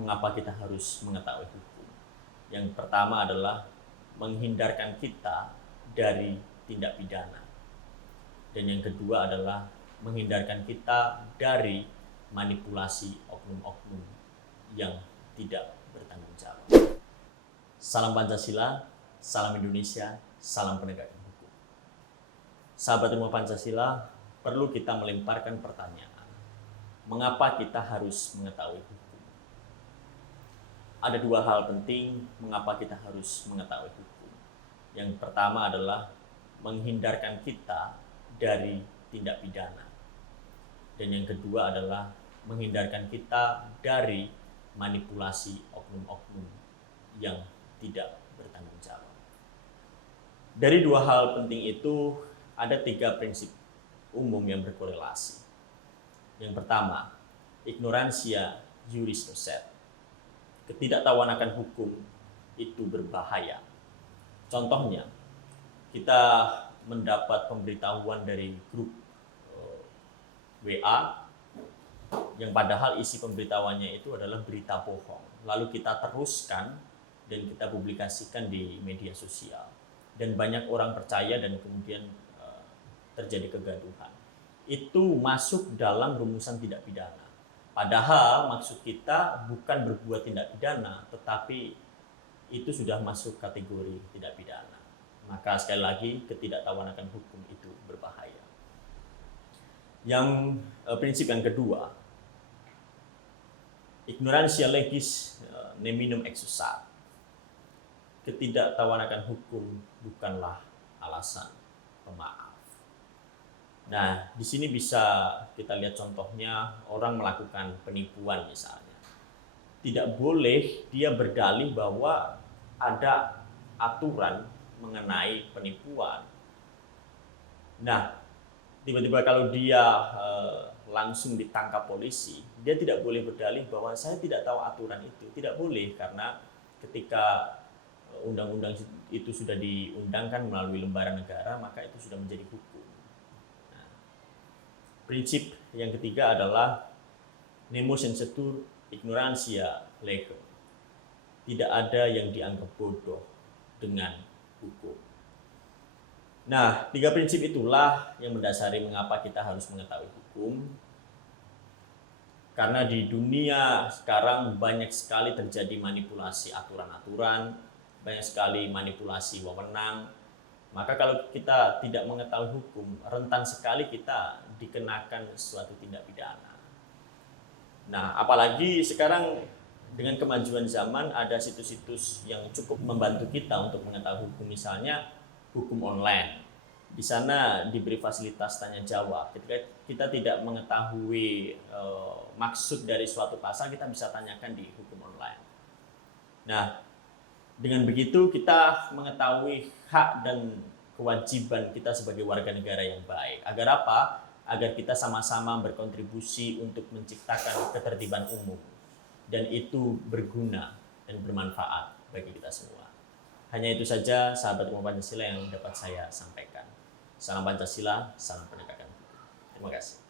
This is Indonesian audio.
mengapa kita harus mengetahui hukum. Yang pertama adalah menghindarkan kita dari tindak pidana. Dan yang kedua adalah menghindarkan kita dari manipulasi oknum-oknum yang tidak bertanggung jawab. Salam Pancasila, salam Indonesia, salam penegakan hukum. Sahabat Ilmu Pancasila, perlu kita melemparkan pertanyaan, mengapa kita harus mengetahui hukum? Ada dua hal penting mengapa kita harus mengetahui hukum. Yang pertama adalah menghindarkan kita dari tindak pidana. Dan yang kedua adalah menghindarkan kita dari manipulasi oknum-oknum yang tidak bertanggung jawab. Dari dua hal penting itu ada tiga prinsip umum yang berkorelasi. Yang pertama, ignorantia juris nocet. Ketidaktahuan akan hukum itu berbahaya. Contohnya, kita mendapat pemberitahuan dari grup WA yang padahal isi pemberitahuannya itu adalah berita bohong. Lalu kita teruskan dan kita publikasikan di media sosial. Dan banyak orang percaya dan kemudian terjadi kegaduhan. Itu masuk dalam rumusan tindak pidana. Padahal maksud kita bukan berbuat tindak pidana, tetapi itu sudah masuk kategori tindak pidana. Maka sekali lagi ketidaktahuan akan hukum itu berbahaya. Yang prinsip yang kedua, ignorantia legis neminem excusa. Ketidaktahuan akan hukum bukanlah alasan pemaaf. Nah, di sini bisa kita lihat contohnya orang melakukan penipuan misalnya. Tidak boleh dia berdalih bahwa ada aturan mengenai penipuan. Nah, tiba-tiba kalau dia langsung ditangkap polisi, dia tidak boleh berdalih bahwa saya tidak tahu aturan itu. Tidak boleh, karena ketika undang-undang itu sudah diundangkan melalui lembaran negara, maka itu sudah menjadi hukum. Nah, prinsip yang ketiga adalah nemo sensetur ignorantia legem. Tidak ada yang dianggap bodoh dengan hukum. Nah, tiga prinsip itulah yang mendasari mengapa kita harus mengetahui hukum. Karena di dunia sekarang banyak sekali terjadi manipulasi aturan-aturan, banyak sekali manipulasi wewenang. Maka kalau kita tidak mengetahui hukum, rentan sekali kita dikenakan suatu tindak pidana. Nah, apalagi sekarang dengan kemajuan zaman ada situs-situs yang cukup membantu kita untuk mengetahui hukum, misalnya hukum online. Di sana diberi fasilitas tanya jawab. Ketika kita tidak mengetahui maksud dari suatu pasal, kita bisa tanyakan di hukum online. Nah, dengan begitu kita mengetahui hak dan kewajiban kita sebagai warga negara yang baik. Agar apa? Agar kita sama-sama berkontribusi untuk menciptakan ketertiban umum. Dan itu berguna dan bermanfaat bagi kita semua. Hanya itu saja sahabat Ilmu Pancasila yang dapat saya sampaikan. Salam Pancasila, salam penegakan hukum. Terima kasih.